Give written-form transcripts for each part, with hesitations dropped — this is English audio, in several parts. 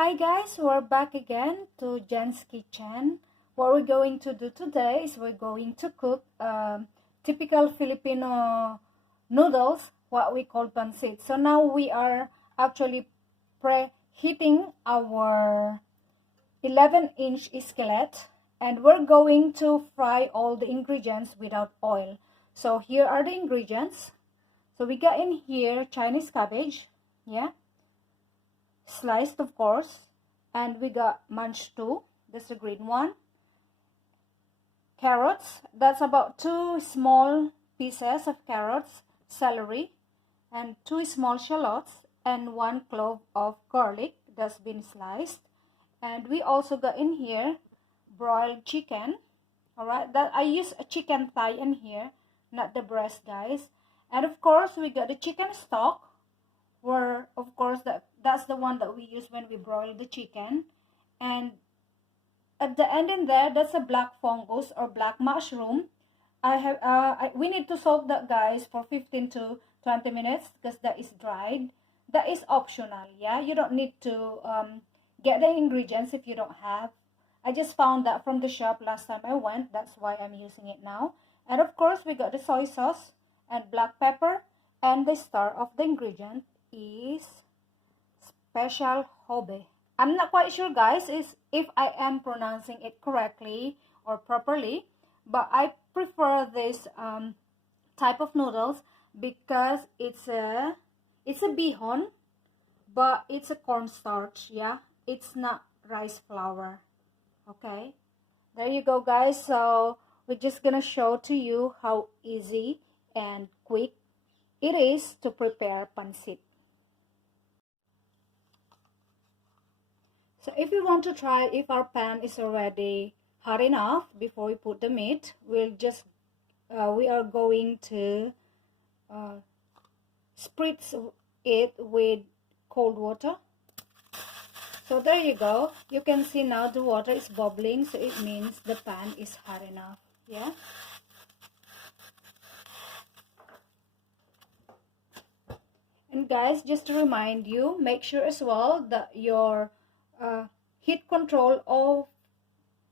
Hi guys, we're back again to Jen's Kitchen. What we're going to do today is we're going to cook typical Filipino noodles, what we call pancit. So now we are actually preheating our 11-inch skillet, and we're going to fry all the ingredients without oil. So here are the ingredients. So we got in here Chinese cabbage, yeah, sliced of course, and we got munch too, that's the green one. Carrots, that's about 2 small pieces of carrots. Celery, and 2 small shallots, and 1 clove of garlic that's been sliced. And we also got in here broiled chicken. All right, that I use a chicken thigh in here, not the breast, guys. And of course we got the chicken stock, where of course that's the one that we use when we broil the chicken. And at the end in there, that's a black fungus or black mushroom. We need to soak that, guys, for 15 to 20 minutes because that is dried. That is optional, yeah, you don't need to get the ingredients if you don't have. I just found that from the shop last time I went, that's why I'm using it now. And of course we got the soy sauce and black pepper, and the star of the ingredient is special hobe. I'm not quite sure, guys, if I am pronouncing it correctly or properly, but I prefer this type of noodles because it's a bihon, but it's a cornstarch, yeah, it's not rice flour. Okay, there you go, guys. So we're just gonna show to you how easy and quick it is to prepare pancit. So if you want to try if our pan is already hot enough before we put the meat, we are going to spritz it with cold water. So there you go. You can see now the water is bubbling, so it means the pan is hot enough. Yeah. And guys, just to remind you, make sure as well that your heat control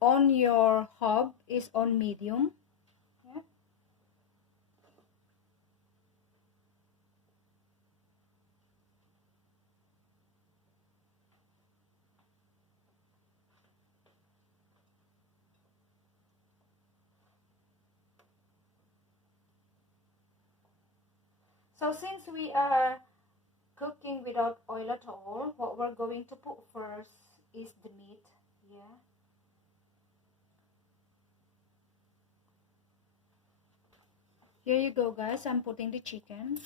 on your hob is on medium. Yeah. So since we are cooking without oil at all, what we're going to put first is the meat. Yeah. Here you go, guys. I'm putting the chicken.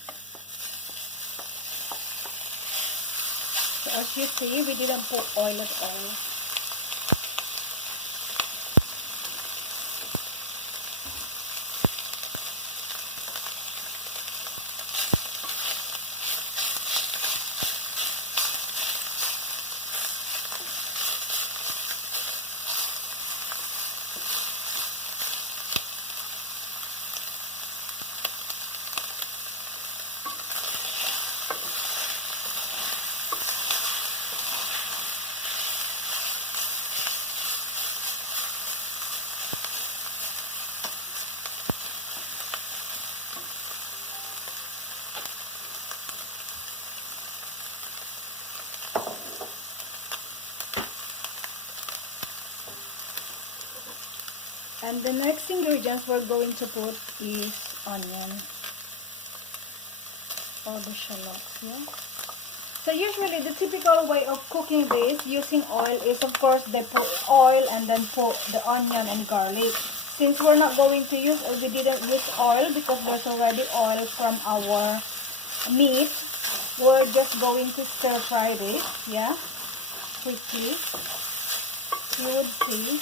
So as you see, we didn't put oil at all. And the next ingredients we're going to put is onion or the shallots. Yeah. So usually the typical way of cooking this using oil is, of course, they put oil and then put the onion and garlic. Since we're not going to use, or we didn't use oil because there's already oil from our meat, we're just going to stir fry this, yeah, quickly. You would see.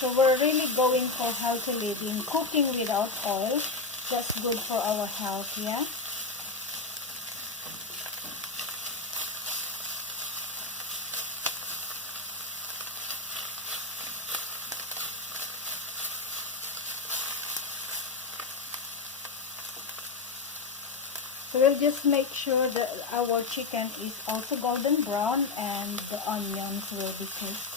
So we're really going for healthy living, cooking without oil. That's good for our health, yeah. So we'll just make sure that our chicken is also golden brown and the onions will be cooked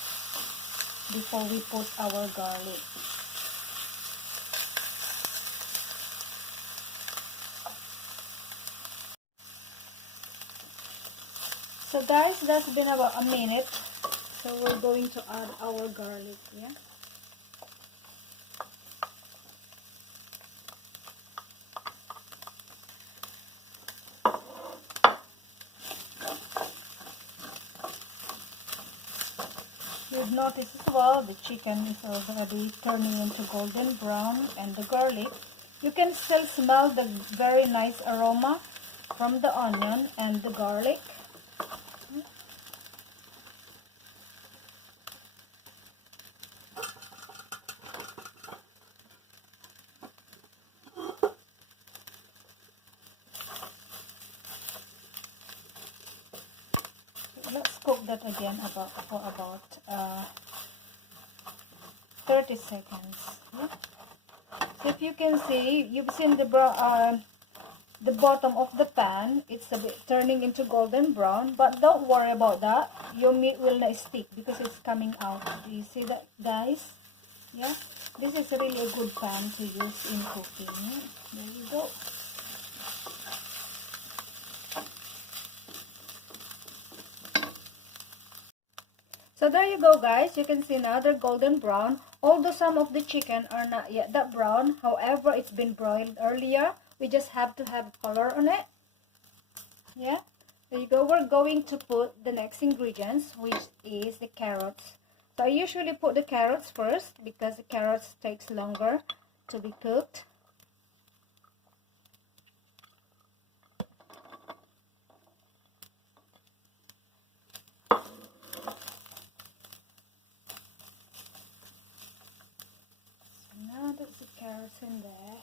before we put our garlic. So guys, that's been about a minute. So we're going to add our garlic, yeah? You've noticed as well, the chicken is already turning into golden brown, and the garlic, you can still smell the very nice aroma from the onion and the garlic. Let's cook that again for about 30 seconds. Yeah? So if you can see, you've seen the bottom of the pan, it's a bit turning into golden brown, but don't worry about that. Your meat will not stick because it's coming out. Do you see that, guys? Yeah, this is really a good pan to use in cooking. There you go. So there you go, guys. You can see now they're golden brown. Although some of the chicken are not yet that brown, however, it's been broiled earlier. We just have to have color on it. Yeah, there you go. We're going to put the next ingredients, which is the carrots. So I usually put the carrots first because the carrots takes longer to be cooked. Now that's the carrots in there.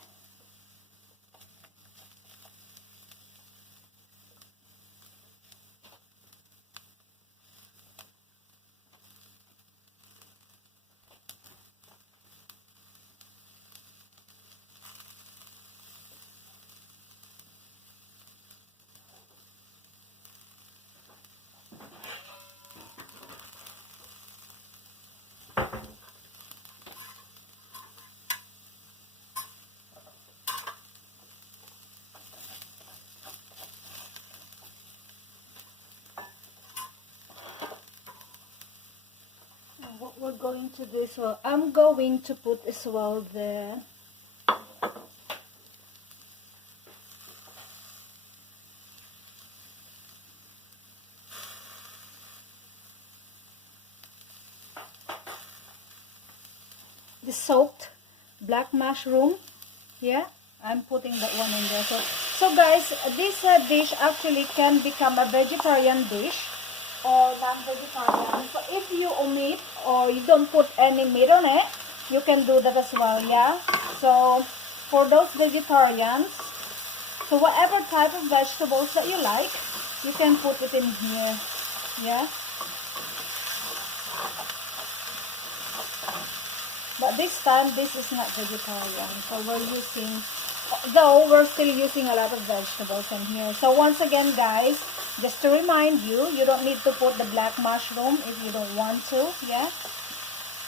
What we're going to do is, well, I'm going to put as well the soaked black mushroom. Yeah, I'm putting that one in there. So guys, this dish actually can become a vegetarian dish or non-vegetarian. So if you omit or you don't put any meat on it, you can do that as well. Yeah, so for those vegetarians, so whatever type of vegetables that you like, you can put it in here. Yeah, but this time this is not vegetarian, so we're still using a lot of vegetables in here. So once again, guys, just to remind you, you don't need to put the black mushroom if you don't want to. Yeah,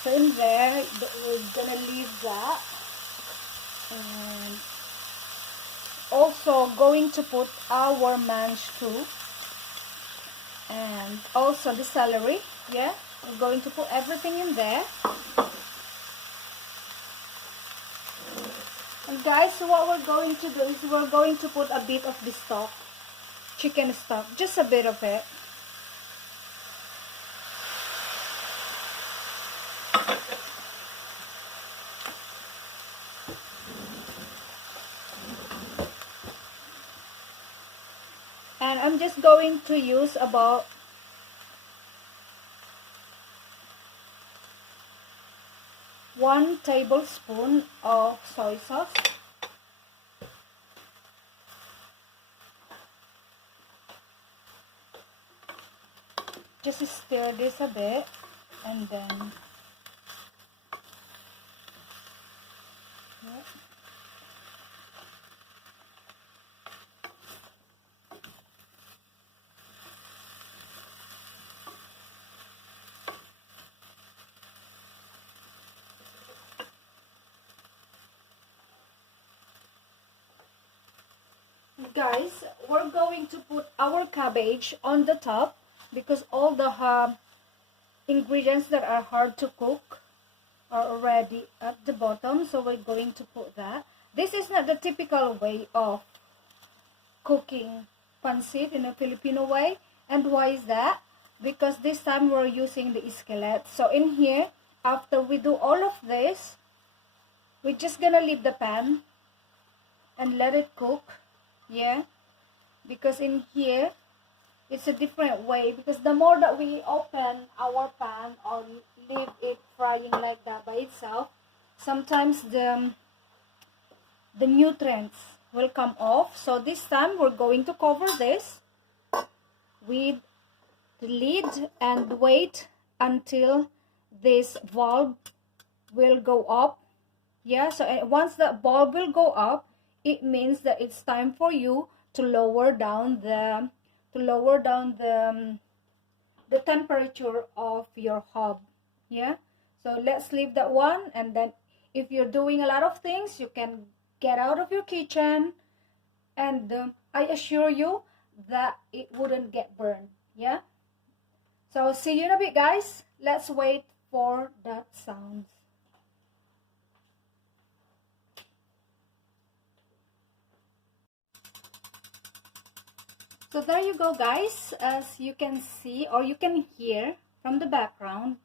so in there we're gonna leave that, and also going to put our mange too, and also the celery. Yeah, we're going to put everything in there. And guys, so what we're going to do is we're going to put a bit of the stock, chicken stock, just a bit of it. And I'm just going to use about 1 tablespoon of soy sauce. Just stir this a bit, and then guys, we're going to put our cabbage on the top because all the ingredients that are hard to cook are already at the bottom, so we're going to put that. This is not the typical way of cooking pancit in a Filipino way. And why is that? Because this time we're using the skillet. So in here, after we do all of this, we're just gonna leave the pan and let it cook. Yeah, because in here it's a different way, because the more that we open our pan or leave it frying like that by itself, sometimes the nutrients will come off. So this time we're going to cover this with the lid and wait until this bulb will go up. Yeah, so once the bulb will go up, it means that it's time for you to lower down the temperature of your hob. Yeah, so let's leave that one, and then if you're doing a lot of things, you can get out of your kitchen, and I assure you that it wouldn't get burned. Yeah, so see you in a bit, guys. Let's wait for that sound. So there you go, guys. As you can see, or you can hear from the background,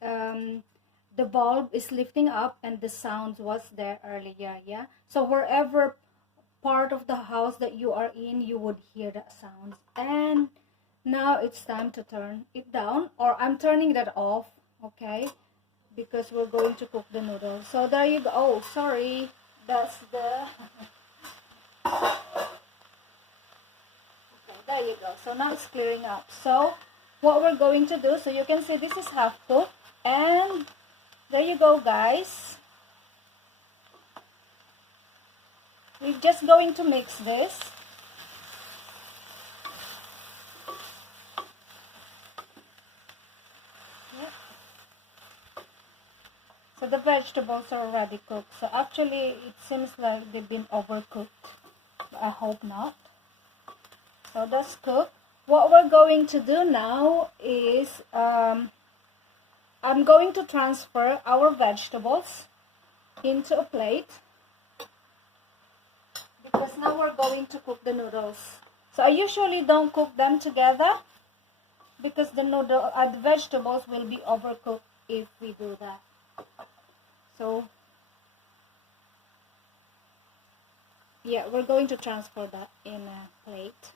the bulb is lifting up and the sound was there earlier. Yeah, so wherever part of the house that you are in, you would hear that sound. And now it's time to turn it down, or I'm turning that off, okay, because we're going to cook the noodles. So there you go. Oh, sorry, that's the there you go. So now it's clearing up. So what we're going to do, so you can see this is half cooked, and there you go, guys. We're just going to mix this. Yep. So the vegetables are already cooked. So actually it seems like they've been overcooked, but I hope not. So that's cooked. What we're going to do now is I'm going to transfer our vegetables into a plate, because now we're going to cook the noodles. So I usually don't cook them together because the vegetables will be overcooked if we do that. So yeah, we're going to transfer that in a plate.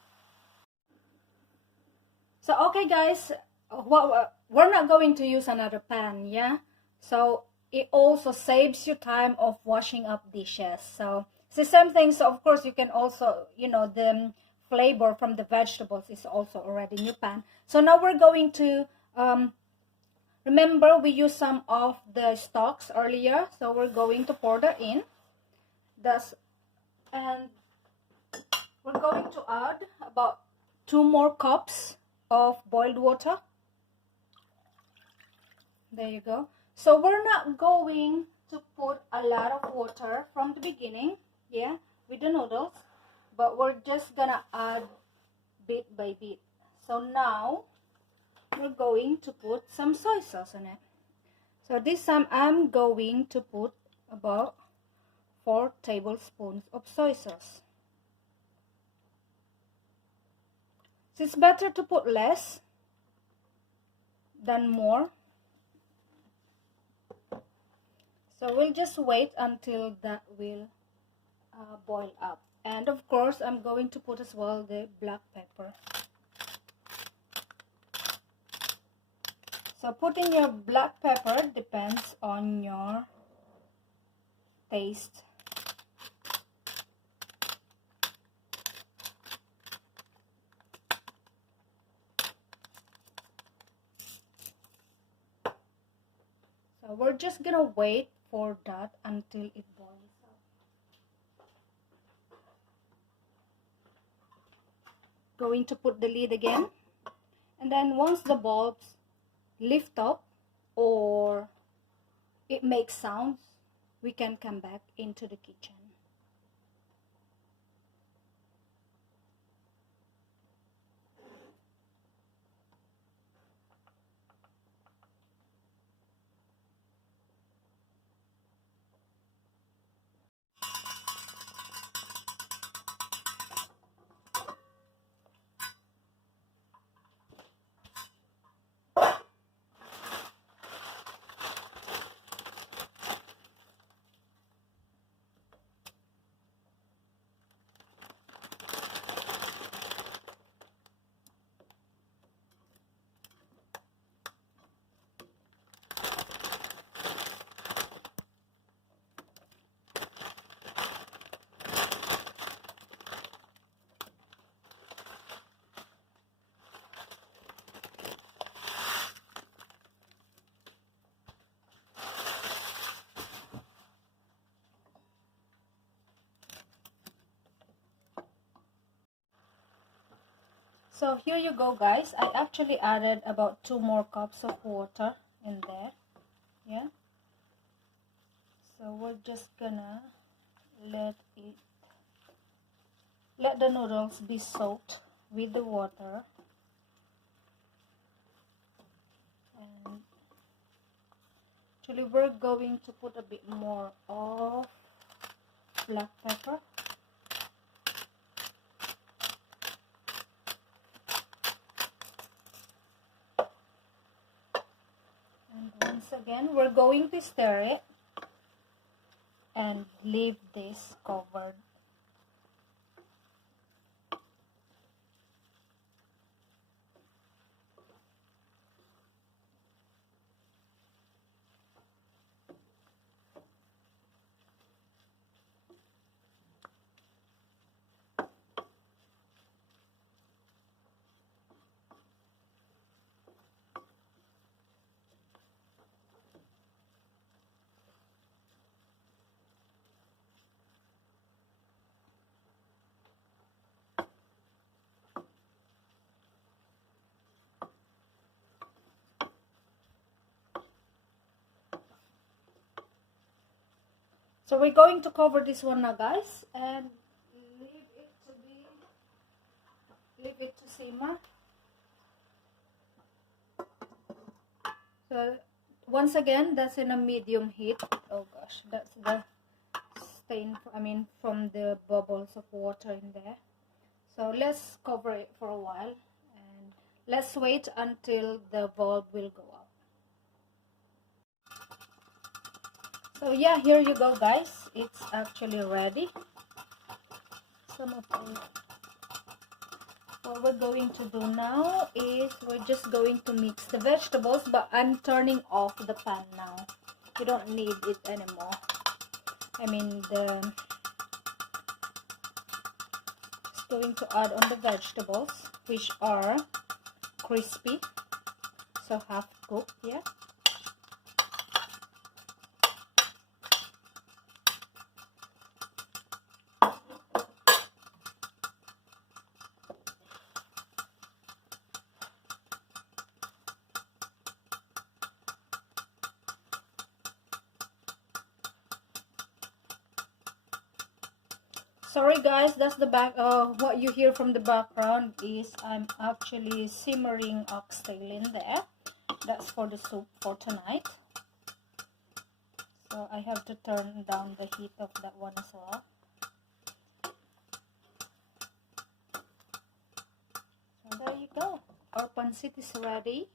So okay, guys, we're not going to use another pan. Yeah, so it also saves you time of washing up dishes. So it's the same thing. So of course you can also, you know, the flavor from the vegetables is also already in your pan. So now we're going to remember we used some of the stocks earlier, so we're going to pour that in. And we're going to add about 2 more cups of boiled water. There you go. So we're not going to put a lot of water from the beginning, yeah, with the noodles, but we're just gonna add bit by bit. So now we're going to put some soy sauce on it. So this time I'm going to put about 4 tablespoons of soy sauce. So it's better to put less than more. So we'll just wait until that will boil up. And of course I'm going to put as well the black pepper. So putting your black pepper depends on your taste. So we're just gonna wait for that until it boils up. Going to put the lid again, and then once the bulbs lift up or it makes sounds, we can come back into the kitchen. So here you go, guys. I actually added about 2 more cups of water in there. Yeah. So we're just gonna let the noodles be soaked with the water. And actually we're going to put a bit more of black pepper. And once again, we're going to stir it and leave this covered. So we're going to cover this one now, guys, and leave it to simmer. So once again, that's in a medium heat. Oh gosh, that's the stain, from the bubbles of water in there. So let's cover it for a while and let's wait until the bulb will go up. So yeah, here you go, guys. It's actually ready. What we're going to do now is we're just going to mix the vegetables, but I'm turning off the pan now. You don't need it anymore. Just going to add on the vegetables, which are crispy, so half cooked, yeah. Sorry guys, that's the what you hear from the background is I'm actually simmering oxtail in there. That's for the soup for tonight. So I have to turn down the heat of that one as well. So there you go. Our pancit is ready.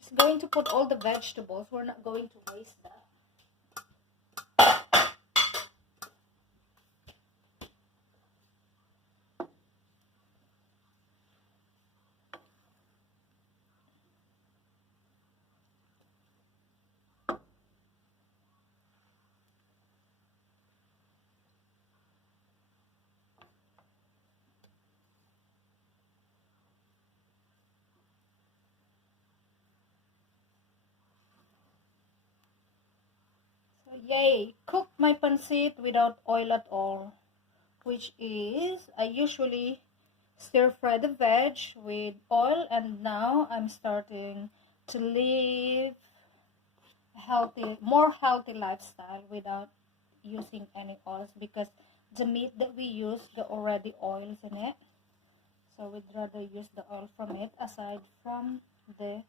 Just going to put all the vegetables. We're not going to waste that. Yay! Cook my pancit without oil at all, which is I usually stir fry the veg with oil, and now I'm starting to live a more healthy lifestyle without using any oils, because the meat that we use got already oils in it, so we'd rather use the oil from it aside from the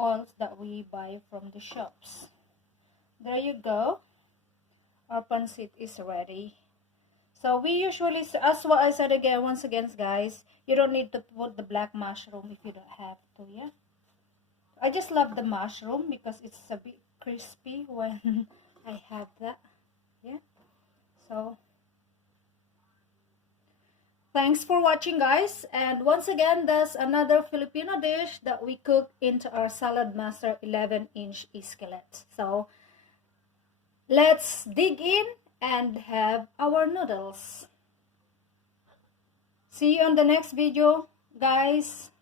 oils that we buy from the shops. There you go. Our pancit is ready. So we usually, as what I said again, once again, guys, you don't need to put the black mushroom if you don't have to, yeah. I just love the mushroom because it's a bit crispy when I have that, yeah. So thanks for watching, guys, and once again, that's another Filipino dish that we cook into our Salad Master 11-inch skillet. So let's dig in and have our noodles. See you on the next video, guys.